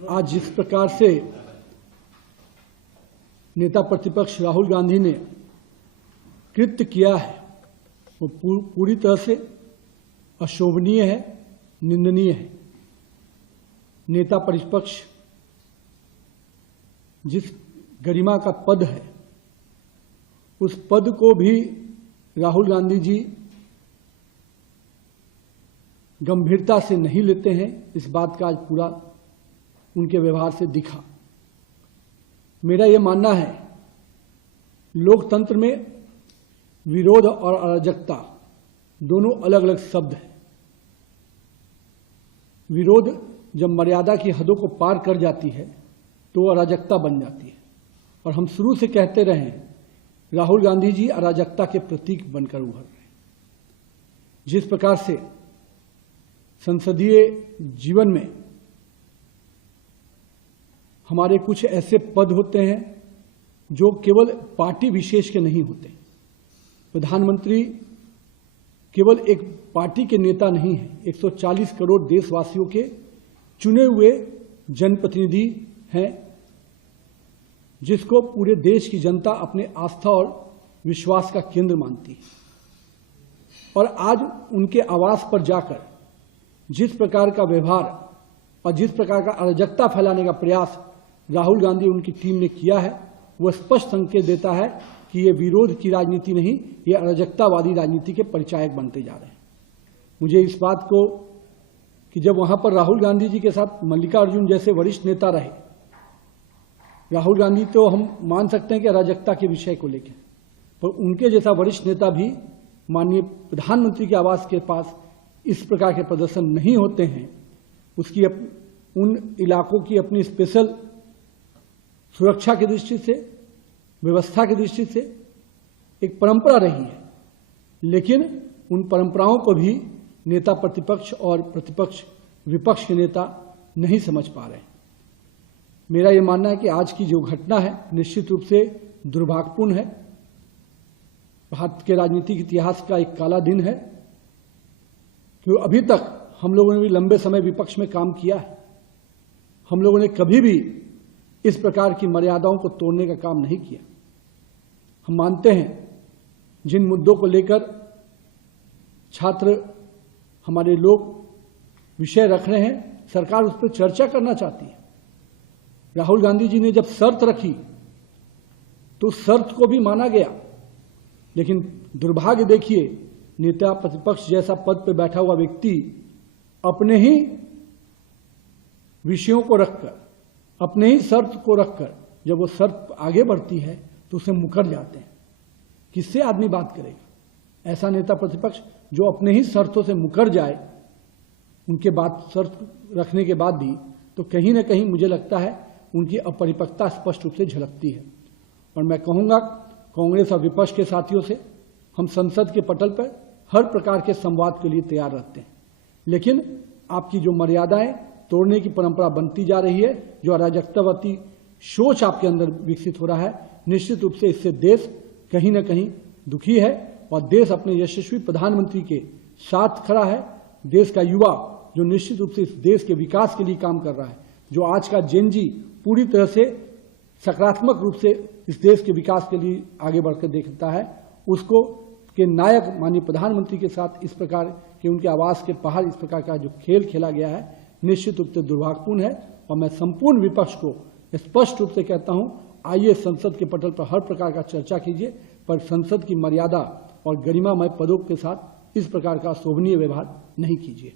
आज जिस प्रकार से नेता प्रतिपक्ष राहुल गांधी ने कृत्य किया है वो पूरी तरह से अशोभनीय है, निंदनीय है। नेता प्रतिपक्ष जिस गरिमा का पद है उस पद को भी राहुल गांधी जी गंभीरता से नहीं लेते हैं। इस बात का आज पूरा उनके व्यवहार से दिखा। मेरा ये मानना है लोकतंत्र में विरोध और अराजकता दोनों अलग अलग शब्द हैं। विरोध जब मर्यादा की हदों को पार कर जाती है तो अराजकता बन जाती है और हम शुरू से कहते रहे हैं राहुल गांधी जी अराजकता के प्रतीक बनकर उभर रहे हैं। जिस प्रकार से संसदीय जीवन में हमारे कुछ ऐसे पद होते हैं जो केवल पार्टी विशेष के नहीं होते। प्रधानमंत्री केवल एक पार्टी के नेता नहीं है, 140 करोड़ देशवासियों के चुने हुए जनप्रतिनिधि हैं जिसको पूरे देश की जनता अपने आस्था और विश्वास का केंद्र मानती है। और आज उनके आवास पर जाकर जिस प्रकार का व्यवहार और जिस प्रकार का अराजकता फैलाने का प्रयास राहुल गांधी उनकी टीम ने किया है वो स्पष्ट संकेत देता है कि ये विरोध की राजनीति नहीं, ये अराजकतावादी राजनीति के परिचायक बनते जा रहे हैं। मुझे इस बात को कि जब वहां पर राहुल गांधी जी के साथ मल्लिकार्जुन जैसे वरिष्ठ नेता रहे, राहुल गांधी तो हम मान सकते हैं कि अराजकता के विषय को लेकर, पर उनके जैसा वरिष्ठ नेता भी माननीय प्रधानमंत्री के आवास के पास इस प्रकार के प्रदर्शन नहीं होते हैं। उसकी उन इलाकों की अपनी स्पेशल सुरक्षा की दृष्टि से, व्यवस्था की दृष्टि से एक परंपरा रही है, लेकिन उन परंपराओं को भी नेता प्रतिपक्ष और प्रतिपक्ष विपक्ष के नेता नहीं समझ पा रहे हैं। मेरा ये मानना है कि आज की जो घटना है निश्चित रूप से दुर्भाग्यपूर्ण है। भारत के राजनीतिक इतिहास का एक काला दिन है कि अभी तक हम लोगों ने भी लंबे समय विपक्ष में काम किया है। हम लोगों ने कभी भी इस प्रकार की मर्यादाओं को तोड़ने का काम नहीं किया। हम मानते हैं जिन मुद्दों को लेकर छात्र हमारे लोग विषय रख रहे हैं, सरकार उस पर चर्चा करना चाहती है। राहुल गांधी जी ने जब शर्त रखी तो शर्त को भी माना गया, लेकिन दुर्भाग्य देखिए नेता प्रतिपक्ष जैसा पद पर बैठा हुआ व्यक्ति अपने ही विषयों को रखकर, अपने ही शर्त को रखकर जब वो शर्त आगे बढ़ती है तो उसे मुकर जाते हैं। किससे आदमी बात करेगा? ऐसा नेता प्रतिपक्ष जो अपने ही शर्तों से मुकर जाए, उनके बाद शर्त रखने के बाद भी, तो कहीं ना कहीं मुझे लगता है उनकी अपरिपक्वता स्पष्ट रूप से झलकती है। और मैं कहूंगा कांग्रेस और विपक्ष के साथियों से, हम संसद के पटल पर हर प्रकार के संवाद के लिए तैयार रहते हैं, लेकिन आपकी जो मर्यादाएं तोड़ने की परंपरा बनती जा रही है, जो अराजकतावादी सोच आपके अंदर विकसित हो रहा है, निश्चित रूप से इससे देश कहीं ना कहीं दुखी है और देश अपने यशस्वी प्रधानमंत्री के साथ खड़ा है। देश का युवा जो निश्चित रूप से इस देश के विकास के लिए काम कर रहा है, जो आज का जेन जी पूरी तरह से सकारात्मक रूप से इस देश के विकास के लिए आगे बढ़कर देखता है, उसको के नायक माननीय प्रधानमंत्री के साथ इस प्रकार के उनके आवास के बाहर इस प्रकार का जो खेल खेला गया है निश्चित रूप से दुर्भाग्यपूर्ण है। और मैं संपूर्ण विपक्ष को स्पष्ट रूप से कहता हूं, आइए संसद के पटल पर हर प्रकार का चर्चा कीजिए, पर संसद की मर्यादा और गरिमामय पदों के साथ इस प्रकार का शोभनीय व्यवहार नहीं कीजिए।